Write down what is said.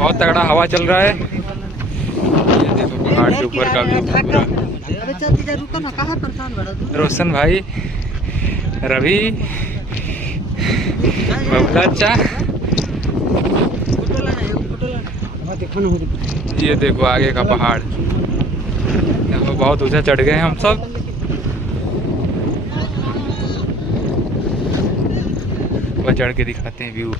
बहुत तगड़ा हवा चल रहा है। ये देखो पहाड़ के ऊपर का व्यू पूरा। रोशन भाई, रवि, बबला अच्छा। ये देखो आगे का पहाड़, देखो बहुत ऊंचा चढ़ गए हम सब। वो चढ़ के दिखाते हैं व्यू।